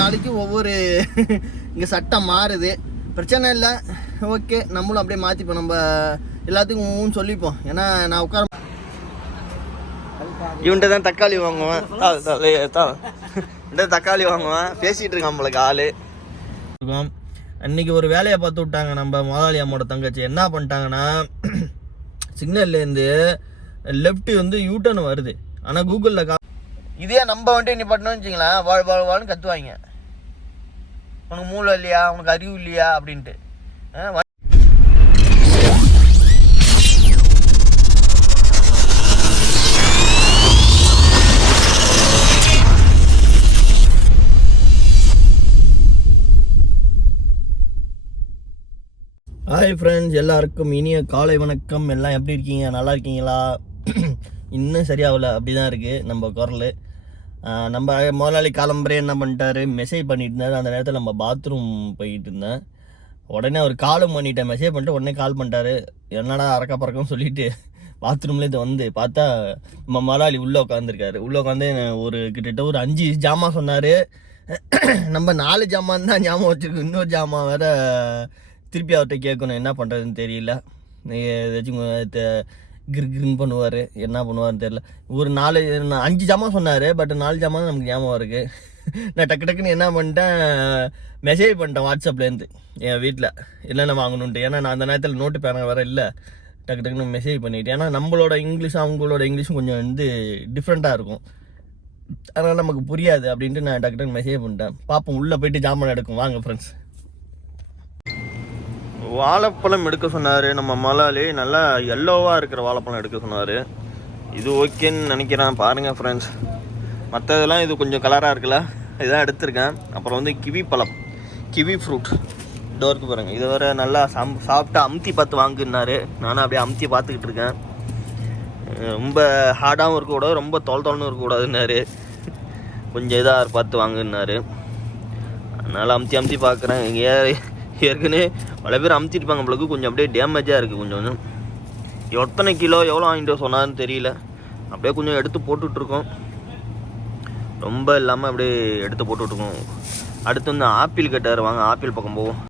நாளைக்கு ஒவ்வொரு இங்கே சட்டம் மாறுது, பிரச்சனை இல்லை. ஓகே, நம்மளும் அப்படியே மாற்றிப்போம். நம்ம எல்லாத்துக்கும் சொல்லிப்போம். ஏன்னா நான் உட்கார இவன்கிட்ட தான் தக்காளி வாங்குவேன், தக்காளி வாங்குவேன். பேசிகிட்டு இருக்கான் நம்மளுக்கு ஆள். அன்றைக்கி ஒரு வேலையை பார்த்து விட்டாங்க நம்ம முதலாளி அம்மோட தங்கச்சி. என்ன பண்ணிட்டாங்கன்னா, சிக்னல்லேருந்து லெஃப்ட்டு வந்து யூட்டர்ன் வருது. ஆனால் கூகுளில் இதே நம்ம வந்துட்டு நீ பண்ணணும்னு வச்சிங்களேன், வாழ்னு கத்துவாங்க. உனக்கு மூளை இல்லையா, உனக்கு அறிவு இல்லையா அப்படின்ட்டு. ஹாய் ஃப்ரெண்ட்ஸ், எல்லாருக்கும் இனிய காலை வணக்கம். எல்லாம் எப்படி இருக்கீங்க? நல்லா இருக்கீங்களா? இன்னும் சரியாகல, அப்படி தான் இருக்குது நம்ம குரல். நம்ம முதலாளி காலம்பரே என்ன பண்ணிட்டாரு, மெசேஜ் பண்ணிட்டு இருந்தார். அந்த நேரத்தில் நம்ம பாத்ரூம் போயிட்டு இருந்தேன். உடனே அவர் காலும் பண்ணிட்டேன், மெசேஜ் பண்ணிட்டு உடனே கால் பண்ணிட்டாரு. என்னடா அறக்க பறக்கம்னு சொல்லிட்டு பாத்ரூம்லேருந்து வந்து பார்த்தா நம்ம முதலாளி உள்ளே உட்காந்துருக்காரு. உள்ளே உட்காந்து கிட்டத்தட்ட ஒரு 5 ஜாமான் சொன்னார். நம்ம 4 ஜாமான் தான் ஞாபகம் வச்சுருக்கோம். இன்னொரு ஜாமான் வேறு திருப்பி அவர்கிட்ட கேட்கணும், என்ன பண்ணுறதுன்னு தெரியல. ஏதாச்சும் கிருன்னு பண்ணுவார், என்ன பண்ணுவார்னு தெரியல. ஒரு 5 ஜாமான் சொன்னார், பட் 4 ஜாமான் நமக்கு ஞாபகம் இருக்குது. நான் டக்குன்னு என்ன பண்ணிட்டேன், மெசேஜ் பண்ணிட்டேன் வாட்ஸ்அப்லேருந்து என் வீட்டில் என்னென்ன வாங்கணுன்ட்டு. ஏன்னா நான் அந்த நேரத்தில் நோட்டு பேனா வேறு இல்லை. டக்குன்னு மெசேஜ் பண்ணிவிட்டேன். ஏன்னா நம்மளோட இங்கிலீஷும் அவங்களோட இங்கிலீஷும் கொஞ்சம் டிஃப்ரெண்ட்டாக இருக்கும், அதனால் நமக்கு புரியாது அப்படின்ட்டு நான் டக்குன்னு மெசேஜ் பண்ணிட்டேன். பார்ப்போம், உள்ளே போயிட்டு ஜாமான் எடுக்கும். வாங்க ஃப்ரெண்ட்ஸ். வாழைப்பழம் எடுக்க சொன்னார் நம்ம முதலாளி. நல்லா எல்லோவாக இருக்கிற வாழைப்பழம் எடுக்க சொன்னார். இது ஓகேன்னு நினைக்கிறேன். பாருங்கள் ஃப்ரெண்ட்ஸ், மற்றதெல்லாம் இது கொஞ்சம் கலராக இருக்குல்ல, இதான் எடுத்திருக்கேன். அப்புறம் வந்து கிவி பழம், கிவி ஃப்ரூட் டோருக்கு பாருங்கள். இதை வேறு நல்லா சாப்பிட்டு அமுத்தி பார்த்து வாங்குனாரு. நானும் அப்படியே அமுத்தி பார்த்துக்கிட்டு இருக்கேன். ரொம்ப ஹார்டாகவும் இருக்கக்கூடாது, ரொம்ப தோல்னு இருக்கக்கூடாதுன்னாரு. கொஞ்சம் இதாக பார்த்து வாங்குனாரு. அதனால் அமுத்தி பார்க்குறேன். ஏற்கனவே பல பேர் அமுத்திருப்பாங்க நம்மளுக்கு, கொஞ்சம் அப்படியே டேமேஜாக இருக்குது. கொஞ்சம் எத்தனை கிலோ எவ்வளோ வாங்கிட்டு சொன்னான்னு தெரியல. அப்படியே கொஞ்சம் எடுத்து போட்டுட்ருக்கோம், ரொம்ப இல்லாமல் அப்படியே எடுத்து போட்டுட்ருக்கோம். அடுத்து வந்து ஆப்பிள் கேட்டார், வாங்க ஆப்பிள் பக்கம் போவோம்.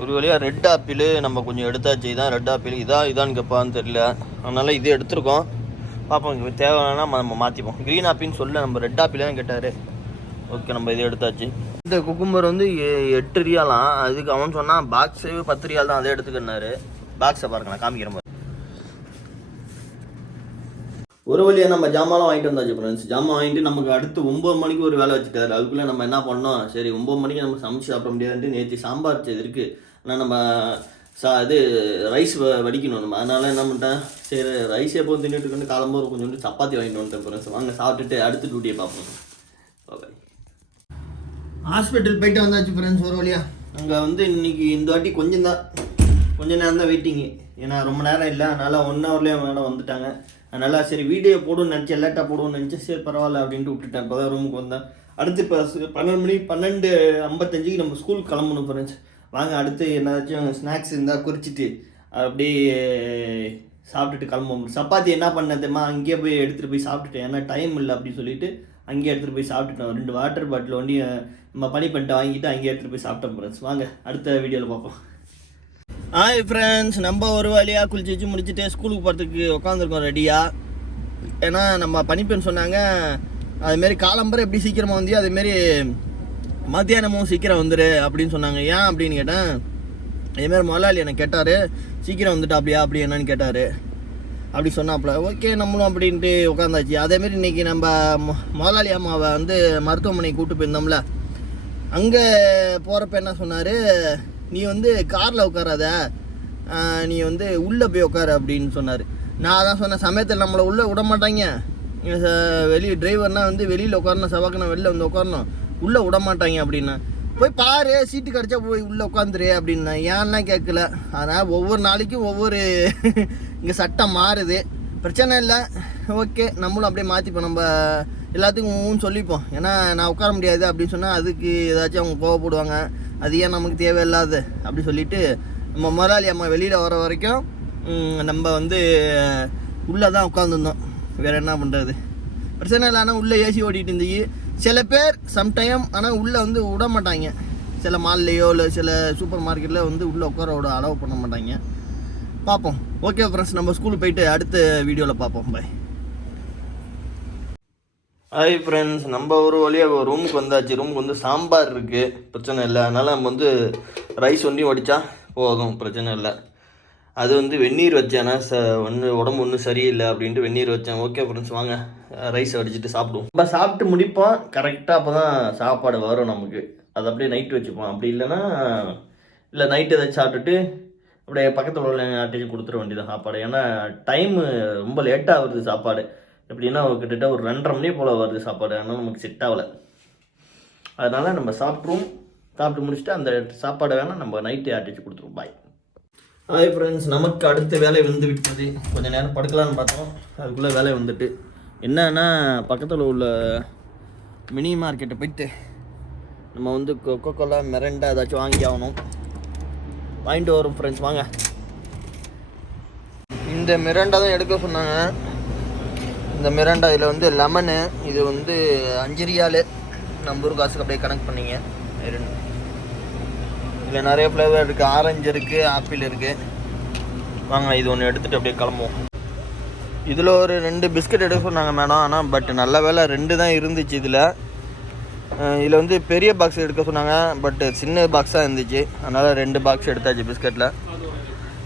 ஒரு வழியாக ரெட் ஆப்பிள் நம்ம கொஞ்சம் எடுத்தாச்சு. இதான் ரெட் ஆப்பிள். இதான்னு கேட்பான்னு தெரியல, அதனால் இது எடுத்துருக்கோம். பார்ப்போம், இங்கே தேவைன்னா நம்ம மாற்றிப்போம். க்ரீன் ஆப்பிள்னு சொல்ல நம்ம ரெட் ஆப்பிள் தான் கேட்டார். ஓகே, நம்ம இது எடுத்தாச்சு. இந்த குக்கும்பர் வந்து 8 ரியாலாம். அதுக்கு அவன் சொன்னான் பாக்ஸு 10 ரியால் தான், அதை எடுத்துக்கினாரு. பாக்ஸை பாருங்க, நான் காமிக்கிற மாதிரி. ஒரு வழியாக நம்ம ஜாமான்லாம் வாங்கிட்டு வந்தாச்சு ஃப்ரெண்ட்ஸ். ஜாமான் வாங்கிட்டு நமக்கு அடுத்து 9 மணிக்கு ஒரு வேலை வச்சுட்டாரு. அதுக்குள்ளே நம்ம என்ன பண்ணோம், சரி 9 மணிக்கு நம்ம சமைச்சு சாப்பிட முடியாதுன்ட்டு நேற்று சாம்பார் இருக்குது. ஆனால் நம்ம ரைஸ் வடிக்கணும் நம்ம. அதனால் என்ன பண்ணிட்டேன், சரி ரைஸ் எப்போ தின்னுட்டு இருக்குன்னு காலம்போது கொஞ்சோண்டு சப்பாத்தி வாங்கிட்டு வந்துட்டேன் ஃப்ரெண்ட்ஸ். வாங்க சாப்பிட்டுட்டு அடுத்து டியூட்டியை பார்ப்போம். ஓகே, ஹாஸ்பிட்டல் போயிட்டு வந்தாச்சு ஃப்ரெண்ட்ஸ். ஒரு வழியா அங்கே வந்து இன்றைக்கி இந்த வாட்டி கொஞ்சம் நேரம் தான் வெயிட்டிங்கு. ஏன்னா ரொம்ப நேரம் இல்லை, அதனால் 1 ஹவர்லேயே மேலே வந்துட்டாங்க. அதனால் சரி வீடியோ போடுன்னு நினச்சேன், லேட்டாக போடுவோன்னு நினச்சேன். சரி பரவாயில்ல அப்படின்ட்டு விட்டுட்டேன். இப்போ தான் ரூமுக்கு வந்தேன். அடுத்து இப்போ 12:55 நம்ம ஸ்கூலுக்கு கிளம்பணும் ஃப்ரெண்ட்ஸ். வாங்க அடுத்து என்னாச்சும் ஸ்நாக்ஸ் இருந்தால் குறிச்சிட்டு அப்படியே சாப்பிட்டுட்டு கிளம்புவோம். சப்பாத்தி என்ன பண்ணதுமா அங்கேயே போய் எடுத்துகிட்டு போய் சாப்பிட்டுட்டேன். ஏன்னா டைம் இல்லை அப்படின்னு சொல்லிட்டு அங்கேயே எடுத்துகிட்டு போய் சாப்பிட்டுட்டோம். 2 வாட்டர் பாட்டில் வண்டி நம்ம பனி பண்ணிட்டு வாங்கிட்டு அங்கேயே எடுத்துகிட்டு போய் சாப்பிட்டோம் ஃப்ரெண்ட்ஸ். வாங்க அடுத்த வீடியோவில் பார்ப்போம். ஹாய் ஃப்ரெண்ட்ஸ், நம்ம ஒரு வழியாக குளிச்சு முடிச்சுட்டு ஸ்கூலுக்கு போகிறதுக்கு உட்காந்துருக்கோம் ரெடியாக. ஏன்னா நம்ம பனிப்பெண் சொன்னாங்க, அதுமாரி காலம்பரை எப்படி சீக்கிரமாக வந்தியோ அதேமாரி மத்தியானமும் சீக்கிரம் வந்துடு அப்படின்னு சொன்னாங்க. ஏன் அப்படின்னு கேட்டேன். அதேமாரி முதலாளி என்னை கேட்டார், சீக்கிரம் வந்துட்டா அப்படி என்னன்னு கேட்டார். அப்படி சொன்னாப்புல. ஓகே, நம்மளும் அப்படின்ட்டு உட்காந்தாச்சு. அதேமாரி இன்றைக்கி நம்ம முதலாளி அம்மாவை வந்து மருத்துவமனைக்கு கூப்பிட்டு போயிருந்தோம்ல, அங்கே போகிறப்ப என்ன சொன்னார், நீ வந்து காரில் உட்காராத, நீ வந்து உள்ளே போய் உட்காரு அப்படின்னு சொன்னார். நான் அதான் சொன்னேன், சமயத்தில் நம்மளை உள்ளே விட மாட்டாங்க. வெளியே டிரைவர்னால் வந்து வெளியில் உட்காரணும், செவ்வாய்க்கிழமை வெளில வந்து உட்காரணும், உள்ளே விட மாட்டாங்க அப்படின்னா. போய் பாரு, சீட்டு கிடச்சா போய் உள்ளே உட்காந்துரு அப்படின்னா. ஏன்னா கேட்கல. அதனால் ஒவ்வொரு நாளைக்கும் ஒவ்வொரு இங்கே சட்டம் மாறுது, பிரச்சனை இல்லை. ஓகே, நம்மளும் அப்படியே மாற்றிப்போம். நம்ம எல்லாத்துக்கும் சொல்லிப்போம். ஏன்னா நான் உட்கார முடியாது அப்படின்னு சொன்னால் அதுக்கு ஏதாச்சும் அவங்க கோவப்படுவாங்க. அது ஏன் நமக்கு தேவையில்லாது அப்படி சொல்லிவிட்டு நம்ம முதலாளி அம்மா வெளியில் வர வரைக்கும் நம்ம வந்து உள்ளே தான் உட்காந்துருந்தோம். வேறு என்ன பண்ணுறது, பிரச்சனை இல்லை. ஆனால் உள்ளே ஏசி ஓடிட்டு இருந்துச்சு. சில பேர் சம்டைம் ஆனால் உள்ளே வந்து விட மாட்டாங்க. சில மால்லையோ இல்லை சில சூப்பர் மார்க்கெட்டில் வந்து உள்ளே உட்காரோட அலோவ் பண்ண மாட்டாங்க. பார்ப்போம். ஓகே ஃப்ரெண்ட்ஸ், நம்ம ஸ்கூலுக்கு போயிட்டு அடுத்த வீடியோவில் பார்ப்போம். பாய். ஹாய் ஃப்ரெண்ட்ஸ், நம்ம ஒரு வழியாக ரூமுக்கு வந்தாச்சு. ரூமுக்கு வந்து சாம்பார் இருக்குது, பிரச்சனை இல்லை. அதனால் நம்ம வந்து ரைஸ் ஒன்றையும் வடித்தா போதும், பிரச்சனை இல்லை. அது வந்து வெந்நீர் வச்சேன்னா உடம்பு ஒன்றும் சரியில்லை அப்படின்ட்டு வெந்நீர் வச்சேன். ஓகே ஃப்ரெண்ட்ஸ், வாங்க ரைஸ் வடிச்சிட்டு சாப்பிடுவோம். நம்ம சாப்பிட்டு முடிப்போம் கரெக்டாக. அப்போ தான் சாப்பாடு வரும் நமக்கு. அது அப்படியே நைட்டு வச்சுப்போம். அப்படி இல்லைன்னா இல்லை நைட்டு ஏதாச்சும் சாப்பிட்டுட்டு அப்படியே பக்கத்தில் உள்ள யார்ட்டையும் கொடுத்துட வேண்டியதான் சாப்பாடு. ஏன்னா டைமு ரொம்ப லேட்டாக வருது சாப்பாடு. எப்படின்னா கிட்டத்தட்ட ஒரு 2:30 மணி போல் வருது சாப்பாடு. அதனால் நமக்கு செட் ஆகலை. அதனால் நம்ம சாப்பிட்டு முடிச்சுட்டு அந்த சாப்பாடை வேணால் நம்ம நைட்டு யார்ட்டேச்சு கொடுத்துருவோம். பாய். ஹாய் ஃப்ரெண்ட்ஸ், நமக்கு அடுத்த வேலை வந்து விட்டது. கொஞ்சம் நேரம் படுக்கலான்னு பார்த்தோம், அதுக்குள்ளே வேலை வந்துட்டு. என்னன்னா பக்கத்தில் உள்ள மினி மார்க்கெட்டை போயிட்டு நம்ம வந்து கொக்கோலா மிரண்டா ஏதாச்சும் வாங்கி ஆகணும். வாங்கிட்டு வரும் ஃப்ரெண்ட்ஸ், வாங்க. இந்த மிரண்டா தான் எடுக்க சொன்னாங்க. இந்த மிரண்டா இதில் வந்து லெமனு, இது வந்து 5 ரியாலு, நம்ம ஊர் காசுக்கு அப்படியே கனெக்ட் பண்ணிங்க. இதில் நிறைய ஃப்ளேவர் இருக்குது. ஆரஞ்சு இருக்குது, ஆப்பிள் இருக்குது. வாங்க இது ஒன்று எடுத்துகிட்டு அப்படியே கிளம்புவோம். இதில் ஒரு 2 பிஸ்கட் எடுக்க சொன்னாங்க மேடம். ஆனால் பட் நல்ல வேலை 2 தான் இருந்துச்சு. இதில் வந்து பெரிய பாக்ஸ் எடுக்க சொன்னாங்க, பட் சின்ன பாக்ஸாக இருந்துச்சு. அதனால் 2 பாக்ஸ் எடுத்தாச்சு பிஸ்கட்டில்.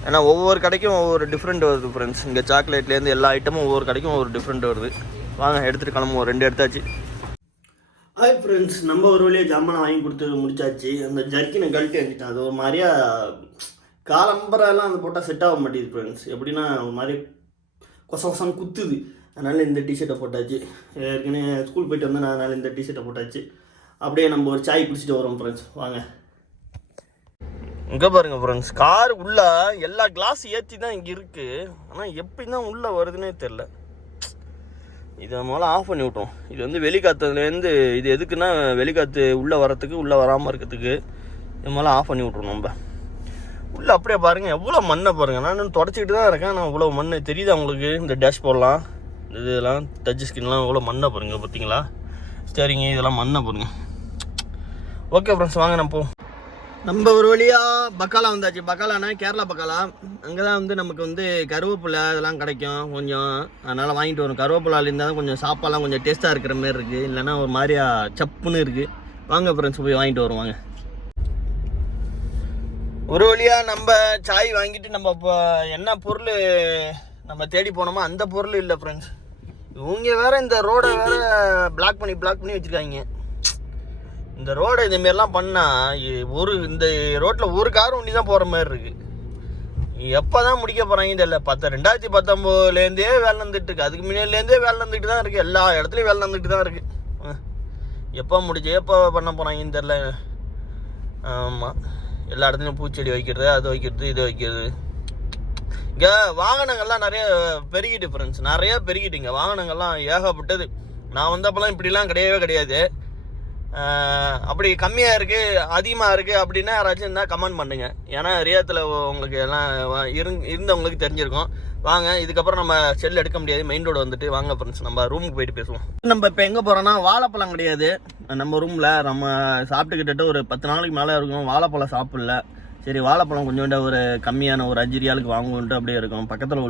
ஏன்னா ஒவ்வொரு கடைக்கும் ஒவ்வொரு டிஃப்ரெண்ட் வருது ஃப்ரெண்ட்ஸ். இங்கே சாக்லேட்லேருந்து எல்லா ஐட்டமும் ஒவ்வொரு கடைக்கும் ஒவ்வொரு டிஃப்ரெண்ட் வருது. வாங்க எடுத்துகிட்டு கிளம்புவோம். 2 எடுத்தாச்சு. ஹாய் ஃப்ரெண்ட்ஸ், நம்ம ஒரு வழியாக ஜாமானை வாங்கி கொடுத்து முடிச்சாச்சு. அந்த ஜர்க்கினை கழட்டி அடிச்சிட்டேன். அது ஒரு மாதிரியா காலம்பரெல்லாம் அந்த போட்டால் செட் ஆக மாட்டேங்குது ஃப்ரெண்ட்ஸ். எப்படின்னா ஒரு மாதிரி கொசம் குத்துது. அதனால் இந்த டிஷர்ட்டை போட்டாச்சு. ஏற்கனவே ஸ்கூல் போயிட்டு வந்தேன், அதனால் இந்த டிஷர்ட்டை போட்டாச்சு. அப்படியே நம்ம ஒரு சாய் குடிச்சிட்டு வரோம் ஃப்ரெண்ட்ஸ். வாங்க. இங்கே பாருங்கள் ஃப்ரெண்ட்ஸ், கார் உள்ளே எல்லா கிளாஸ் ஏற்றி தான் இங்கே இருக்குது. ஆனால் எப்படி தான் உள்ளே வருதுன்னே தெரில. இதை முதல்ல ஆஃப் பண்ணி விட்டோம். இது வந்து வெளிக்காற்றுலேருந்து, இது எதுக்குன்னா வெளிக்காற்று உள்ளே வரத்துக்கு, உள்ளே வராமல் இருக்கிறதுக்கு. இது முதல்ல ஆஃப் பண்ணி விட்ருவோம். நம்ம உள்ளே அப்படியே பாருங்கள் எவ்வளோ மண்ணை பாருங்கள். நான் இன்னும் தொடச்சிக்கிட்டு தான் இருக்கேன். நான் இவ்வளோ மண் தெரியுது அவங்களுக்கு. இந்த டேஷ் போர்ட்லாம், இதெல்லாம் டச் ஸ்கின்லாம் எவ்வளோ மண்ணை பாருங்கள், பார்த்தீங்களா? ஸ்டேரிங்கு இதெல்லாம் மண்ணை பாருங்கள். ஓகே ஃப்ரெண்ட்ஸ், வாங்க நம்ம போவோம். நம்ம ஒரு வழியாக பக்காலா வந்தாச்சு. பக்காலானா கேரளா பக்காலா. அங்கே தான் வந்து நமக்கு வந்து கருவேப்பிலை இதெல்லாம் கிடைக்கும் கொஞ்சம். அதனால் வாங்கிட்டு வரும். கருவேப்பிலால் இருந்தால் தான் கொஞ்சம் சாப்பாடெலாம் கொஞ்சம் டேஸ்ட்டாக இருக்கிற மாதிரி இருக்குது. இல்லைன்னா ஒரு மாதிரியா சப்புன்னு இருக்குது. வாங்க ஃப்ரெண்ட்ஸ், போய் வாங்கிட்டு வரும். வாங்க. ஒரு வழியாக நம்ம சாய் வாங்கிட்டு நம்ம இப்போ என்ன பொருள் நம்ம தேடி போனோமோ அந்த பொருள் இல்லை ஃப்ரெண்ட்ஸ். இவங்க வேறு இந்த ரோடை வேறு பிளாக் பண்ணி வச்சுருக்காங்க. இந்த ரோடை இதுமாரிலாம் பண்ணால் இந்த ரோட்டில் ஒரு கார் ஒண்டி தான் போகிற மாதிரி இருக்குது. எப்போ தான் முடிக்க போகிறாங்கன்னு தெரியல. 2019 வேலை நடந்துட்டுருக்கு. அதுக்கு முன்னாடிலேருந்தே வேலை நடந்துக்கிட்டு தான் இருக்குது. எல்லா இடத்துலையும் வேலை நடந்துக்கிட்டு தான் இருக்குது. எப்போ எப்போ பண்ண போகிறாங்கன்னு தெரில. ஆமாம், எல்லா இடத்துலையும் பூச்செடி வைக்கிறது, அது வைக்கிறது, இது வைக்கிறது. இங்கே வாகனங்கள்லாம் நிறைய பெருகிட்டு ஃப்ரெண்ட்ஸ், நிறையா பெருகிட்டு. இங்கே வாகனங்கள்லாம் ஏகப்பட்டது. நான் வந்தப்பெல்லாம் இப்படிலாம் கிடையாது. அப்படி கம்மியாக இருக்குது, அதிகமாக இருக்குது அப்படின்னா யாராச்சும் இருந்தால் கமெண்ட் பண்ணுங்க. ஏன்னா ரியாத்தில் உங்களுக்கு எல்லாம் இருந்தவங்களுக்கு தெரிஞ்சிருக்கும். வாங்க, இதுக்கப்புறம் நம்ம செல் எடுக்க முடியாது. மெயின் ரோடு வந்துட்டு வாங்க ஃப்ரெண்ட்ஸ், நம்ம ரூமுக்கு போயிட்டு பேசுவோம். நம்ம இப்போ எங்கே போகிறோன்னா, வாழைப்பழம் கிடையாது நம்ம ரூமில். நம்ம சாப்பிட்டுக்கிட்ட ஒரு 10 நாளைக்கு மேலே இருக்கும். வாழைப்பழம் சாப்பிடல. சரி, வாழைப்பழம் கொஞ்சோண்ட ஒரு கம்மியான ஒரு 5 ரியாலுக்கு வாங்குவோன்ட்டு அப்படியே இருக்கும். பக்கத்தில்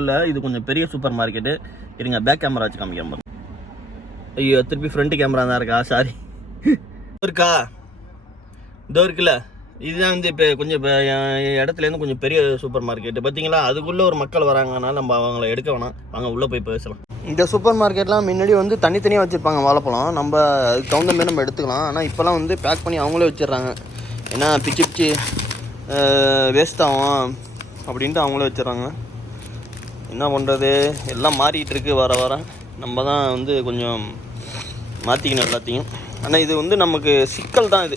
உள்ள இது கொஞ்சம் பெரிய சூப்பர் மார்க்கெட்டு. இருங்க, பேக் கேமரா வச்சு காமிக்காம. ஐயோ, திருப்பி ஃப்ரண்ட் கேமரா தான் இருக்கா? சாரி. இருக்கா? இதோ இருக்குல்ல, இதுதான் வந்து இப்போ கொஞ்சம் இடத்துலேருந்து கொஞ்சம் பெரிய சூப்பர் மார்க்கெட்டு. பார்த்தீங்களா? அதுக்குள்ளே ஒரு மக்கள் வராங்கன்னா நம்ம அவங்கள எடுக்க வேணாம். வாங்க உள்ளே போய் பேசலாம். இந்த சூப்பர் மார்க்கெட்லாம் முன்னாடி வந்து தனித்தனியாக வச்சுருப்பாங்க வாழைப்பழம். நம்ம அதுக்கு தகுந்த மாதிரி நம்ம எடுத்துக்கலாம். ஆனால் இப்போலாம் வந்து பேக் பண்ணி அவங்களே வச்சிடுறாங்க. ஏன்னா பிச்சு வேஸ்ட் ஆகும் அப்படின்ட்டு அவங்களே வச்சிடறாங்க. என்ன பண்ணுறது, எல்லாம் மாறிக்கிட்டு இருக்குது வர. நம்ம தான் வந்து கொஞ்சம் மாற்றிக்கணும் எல்லாத்தையும். ஆனால் இது வந்து நமக்கு சிக்கல் தான் இது.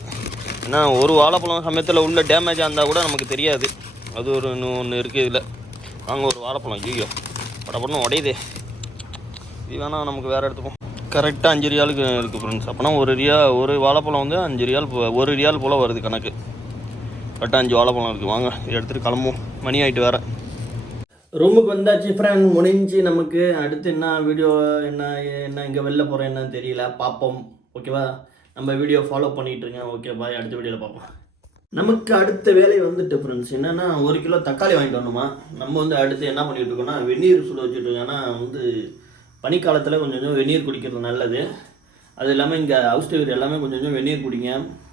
ஏன்னா ஒரு வாழைப்பழம் சமயத்தில் உள்ள டேமேஜாக இருந்தால் கூட நமக்கு தெரியாது. அது ஒன்று இருக்குது இதில். வாங்க ஒரு வாழைப்பழம். ஐயோ, படப்படணும் உடையுதே. இது வேணால் நமக்கு வேறு எடுத்துப்போம். கரெக்டாக 5 ரியாலுக்கு இருக்குது ஃப்ரெண்ட்ஸ். அப்போனா ஒரு வாழைப்பழம் வந்து 5 ரியால், 1 ரியால் போல் வருது கணக்கு. கரெக்டாக 5 வாழைப்பழம் இருக்குது. வாங்க எடுத்துகிட்டு கிளம்புவோம். மணி ஆகிட்டு வேறு. ரூமுக்கு வந்தாச்சு ஃப்ரெண்ட், முடிஞ்சு. நமக்கு அடுத்து என்ன வீடியோ, என்ன இங்கே வெளில போகிறோம் என்னன்னு தெரியல, பார்ப்போம். ஓகேவா? நம்ம வீடியோ ஃபாலோ பண்ணிகிட்ருங்க. ஓகே பாய், அடுத்த வீடியோவில் பார்ப்போம். நமக்கு அடுத்த வேலை வந்துட்டு ஃப்ரெண்ட்ஸ் என்னென்னா 1 கிலோ தக்காளி வாங்கிட்டு வரணுமா. நம்ம வந்து அடுத்து என்ன பண்ணிகிட்டு இருக்கோம்னா வெந்நீர் சுட வச்சுட்ருக்கோம். ஏன்னா வந்து பனிக்காலத்தில் கொஞ்சம் கொஞ்சம் வெந்நீர் குடிக்கிறது நல்லது. அது இல்லாமல் இங்கே ஹவுஸ் டெலிவரி எல்லாமே கொஞ்சம் கொஞ்சம் வெந்நீர் குடிங்க.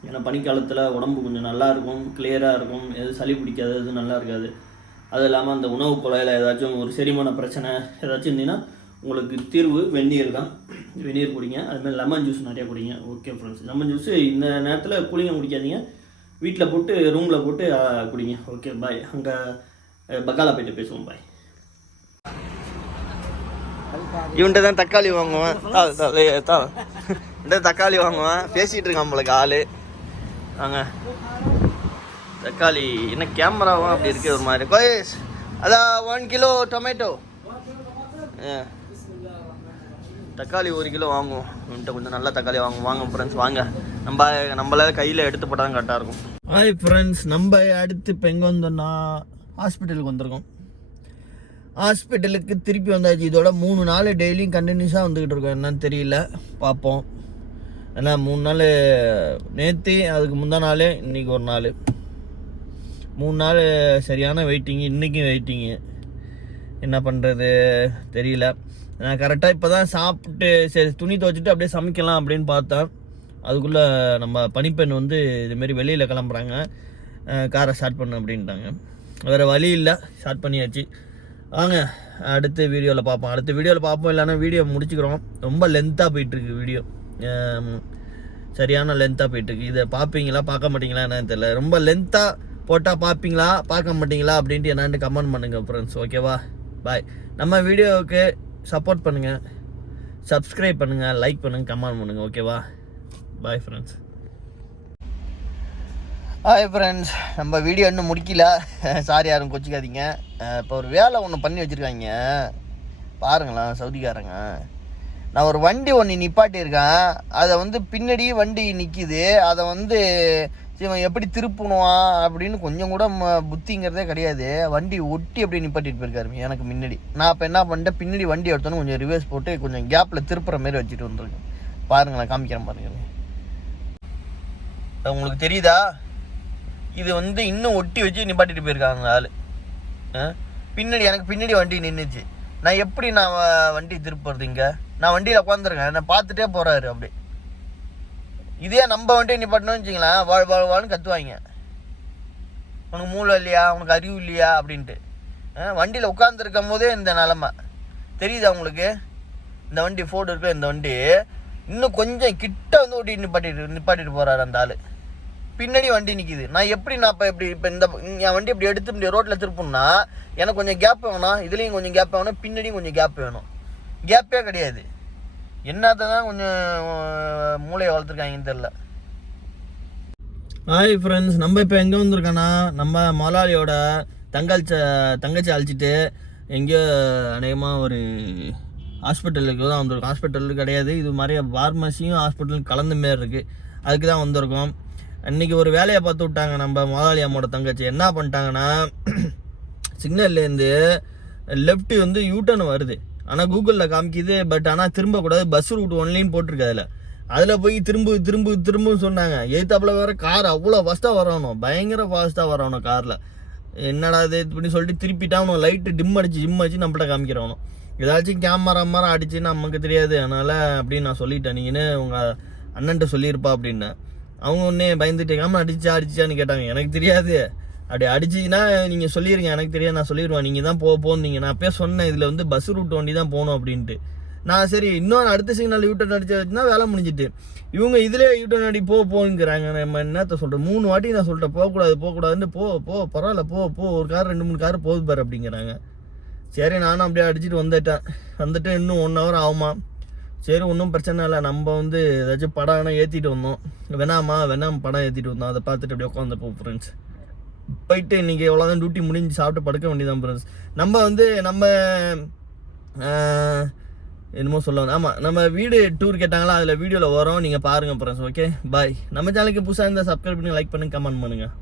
ஏன்னா பனிக்காலத்தில் உடம்பு கொஞ்சம் நல்லாயிருக்கும், கிளியராக இருக்கும், எதுவும் சளி பிடிக்காது, எதுவும் நல்லா இருக்காது. அது இல்லாமல் அந்த உணவு குழாயில் ஏதாச்சும் ஒரு செரிமான பிரச்சனை ஏதாச்சும் இருந்தீங்கன்னா உங்களுக்கு தீர்வு வெந்நீர் தான். வெந்நீர் குடிங்க. அதுமாதிரி லெமன் ஜூஸ் நிறையா குடிங்க. ஓகே ஃப்ரெண்ட்ஸ், லெமன் ஜூஸு இந்த நேரத்தில் கூலிங்காக குடிக்காதீங்க, வீட்டில் போட்டு ரூமில் போட்டு குடிங்க. Okay bye. அங்கே பக்காலா போய்ட்டு பேசுவோம். பாய். இவன்கிட்ட தான் தக்காளி வாங்குவேன். தக்காளி வாங்குவேன். பேசிகிட்டு இருக்கான் நம்மளுக்கு ஆள். வாங்க. தக்காளி என்ன கேமராவும் அப்படி இருக்குது ஒரு மாதிரி. கோயஸ் அதான் 1 கிலோ டொமேட்டோ. தக்காளி 1 கிலோ வாங்குவோம். இவன்கிட்ட கொஞ்சம் நல்ல தக்காளி வாங்க ஃப்ரெண்ட்ஸ். வாங்க, நம்மளால கையில் எடுத்து போட்டால் தான் கரெக்டாக இருக்கும். ஹாய் ஃப்ரெண்ட்ஸ், நம்ம அடுத்து இப்போ எங்கே வந்தோம்னா ஹாஸ்பிட்டலுக்கு வந்திருக்கோம். ஹாஸ்பிட்டலுக்கு திருப்பி வந்தாச்சு. இதோட 3 நாள் டெய்லியும் கண்டினியூஸாக வந்துக்கிட்டு இருக்கோம். என்னன்னு தெரியல, பார்ப்போம். ஏன்னா 3 நாள் நேற்று, அதுக்கு முந்தா நாள், இன்றைக்கி ஒரு நாள், 3 நாள் சரியான வெயிட்டிங்கு. இன்றைக்கும் வெயிட்டிங்கு. என்ன பண்ணுறது தெரியல. நான் கரெக்டாக இப்போ தான் சாப்பிட்டு சரி துணி துவைச்சிட்டு அப்படியே சமைக்கலாம் அப்படின்னு பார்த்தேன். அதுக்குள்ளே நம்ம பணிப்பெண் வந்து இதுமாரி வெளியில் கிளம்புறாங்க, காரை ஸ்டார்ட் பண்ணு அப்படின்ட்டாங்க. வேறு வழி இல்லை, ஸ்டார்ட் பண்ணியாச்சு. வாங்க அடுத்த வீடியோவில் பார்ப்போம். அடுத்த வீடியோவில் பார்ப்போம், இல்லைன்னா வீடியோ முடிச்சுக்கிறோம். ரொம்ப லென்த்தாக போயிட்டுருக்கு வீடியோ, சரியான லென்த்தாக போயிட்டுருக்கு. இதை பார்ப்பீங்களா பார்க்க மாட்டிங்களா என்னன்னு தெரியல. ரொம்ப லென்த்தாக போட்டால் பார்ப்பீங்களா பார்க்க மாட்டிங்களா அப்படின்ட்டு என்னான்ட்டு கமெண்ட் பண்ணுங்கள் ஃப்ரெண்ட்ஸ். ஓகேவா? பாய். நம்ம வீடியோவுக்கு சப்போர்ட் பண்ணுங்கள், சப்ஸ்கிரைப் பண்ணுங்கள், லைக் பண்ணுங்கள், கமெண்ட் பண்ணுங்கள். ஓகேவா? Bye friends. ஹாய் ஃப்ரெண்ட்ஸ், நம்ம வீடியோ இன்னும் முடிக்கல, சாரி யாரும் கொச்சிக்காதீங்க. இப்போ ஒரு வேலை ஒன்று பண்ணி வச்சுருக்காங்க பாருங்களேன் சவுதிக்காரங்க. நான் ஒரு வண்டி ஒன்று நிப்பாட்டியிருக்கேன், அதை வந்து பின்னாடி வண்டி நிற்கிது. அதை வந்து இவன் எப்படி திருப்பணுவான் அப்படின்னு கொஞ்சம் கூட புத்திங்கிறதே கிடையாது. வண்டி ஒட்டி அப்படியே நிப்பாட்டிட்டு போயிருக்காரு எனக்கு முன்னாடி. நான் இப்போ என்ன பண்ணிட்டேன், பின்னாடி வண்டி எடுத்தோன்னு கொஞ்சம் ரிவர்ஸ் போட்டு கொஞ்சம் கேப்பில் திருப்புற மாரி வச்சுட்டு வந்துருக்கேன். பாருங்களேன், காமிக்கிறேன் பாருங்க. உங்களுக்கு தெரியுதா? இது வந்து இன்னும் ஒட்டி வச்சு நிப்பாட்டிட்டு போயிருக்காங்க ஆள். பின்னாடி எனக்கு பின்னாடி வண்டி நின்றுச்சு. நான் வண்டி திருப்புறது? இங்கே நான் வண்டியில் உட்காந்துருக்கேன், என்னை பார்த்துட்டே போகிறாரு அப்படி. இதே நம்ம வண்டியை நிப்பாட்டணும்னு வச்சிங்களேன், வாழ்வாழ்வான்னு கத்துவாங்க. உனக்கு மூளை இல்லையா, உனக்கு அறிவு இல்லையா அப்படின்ட்டு. வண்டியில் உட்காந்துருக்கும் போதே இந்த நிலமை தெரியுதா உங்களுக்கு? இந்த வண்டி ஃபோர்டு இருக்கு, இந்த வண்டி இன்னும் கொஞ்சம் கிட்ட வந்து ஓட்டி நிப்பாட்டிட்டு போகிறாரு அந்த ஆள். பின்னாடி வண்டி நிற்கிது. நான் இப்போ இந்த என் வண்டி இப்படி எடுத்து இப்படி ரோட்டில் திருப்பணும்னா எனக்கு கொஞ்சம் கேப் வேணும், இதுலேயும் கொஞ்சம் கேப் வேணும், பின்னாடியும் கொஞ்சம் கேப் வேணும். கேப்பே கிடையாது. என்னத்தை தான் கொஞ்சம் மூளையை வளர்த்துருக்காங்கன்னு தெரில. ஹாய் ஃப்ரெண்ட்ஸ், நம்ம இப்போ எங்கே வந்திருக்கோன்னா நம்ம முதலாளியோட தங்கச்சி அழைச்சிட்டு எங்கேயோ அநேகமாக ஒரு ஹாஸ்பிட்டலுக்கு தான் வந்திருக்கோம். ஹாஸ்பிட்டலுக்கு கிடையாது, இது மாதிரி ஃபார்மசியும் ஹாஸ்பிட்டலும் கலந்த மாரி இருக்குது, அதுக்கு தான் வந்திருக்கோம். இன்றைக்கி ஒரு வேலையை பார்த்து விட்டாங்க நம்ம முதலாளி அம்மாவோட தங்கச்சி. என்ன பண்ணிட்டாங்கன்னா, சிக்னல்லேருந்து லெஃப்ட்டு வந்து யூட்டர்ன் வருது, ஆனால் கூகுளில் காமிக்குது, பட் ஆனால் திரும்பக்கூடாது, பஸ் ரூட் ஒன்லைன் போட்டிருக்கு. அதில் போய் திரும்புன்னு சொன்னாங்க. எய்த்தாப்பில் வேறு கார் அவ்வளோ ஃபாஸ்ட்டாக வரணும், பயங்கர ஃபாஸ்ட்டாக வரணும் காரில். என்னடா இது இப்படின்னு சொல்லிட்டு திருப்பிட்டான். லைட்டு டிம் அடிச்சு நம்மள்ட்ட காமிக்கிறவனும். ஏதாச்சும் கேமரா அடிச்சுன்னு நமக்கு தெரியாது, அதனால் அப்படின்னு நான் சொல்லிட்டேன். நீங்கன்னு உங்கள் அண்ணன்ட்ட சொல்லியிருப்பா அப்படின்னு. அவங்க ஒன்றே பயந்துட்டு கேமரா அடிச்சான்னு கேட்டாங்க. எனக்கு தெரியாது, அப்படி அடிச்சிங்கன்னா நீங்கள் சொல்லிடுங்க, எனக்கு தெரியாது, நான் சொல்லிடுவேன், நீங்கள் தான் போகிறீங்க. நான் அப்பயே சொன்னேன் இதில் வந்து பஸ் ரூட் வண்டி தான் போகணும் அப்படின்ட்டு. நான் சரி இன்னொன்று அடுத்த சிக்னல் யூட்டர்ன் அடிச்சுன்னா வேலை முடிஞ்சிட்டு, இவங்க இதிலே யூட்டர்ன் அடி போங்கிறாங்க. நம்ம என்னத்த சொல்கிறேன், 3 வாட்டி நான் சொல்லிட்டேன் போகக்கூடாதுன்னு. போ பரவாயில்ல போ ஒரு கார் 2-3 கார் போகுது பாரு அப்படிங்கிறாங்க. சரி நானும் அப்படியே அடிச்சுட்டு வந்துட்டு இன்னும் 1 hour ஆகுமா. சரி ஒன்றும் பிரச்சனை இல்லை, நம்ம வந்து ஏதாச்சும் படம் ஆனால் ஏற்றிட்டு வந்தோம், வேணாம் படம் ஏற்றிட்டு வந்தோம். அதை பார்த்துட்டு அப்படியே உட்காந்துப்போம் ஃப்ரெண்ட்ஸ். போயிட்டு இன்றைக்கி எவ்வளோதான் டியூட்டி முடிஞ்சு சாப்பிட்டு படுக்க வேண்டியதான் ஃப்ரெண்ட்ஸ். நம்ம என்னமோ சொல்லுவாங்க, ஆமாம் நம்ம வீடு டூர் கேட்டாங்களா, அதில் வீடியோவில் வரோம், நீங்கள் பாருங்கள் ஃப்ரெண்ட்ஸ். Okay bye. நம்ம சேனலுக்கு புதுசாக இருந்தால் சப்ஸ்கிரைப் பண்ணி லைக் பண்ணுங்கள், கமெண்ட் பண்ணுங்கள்.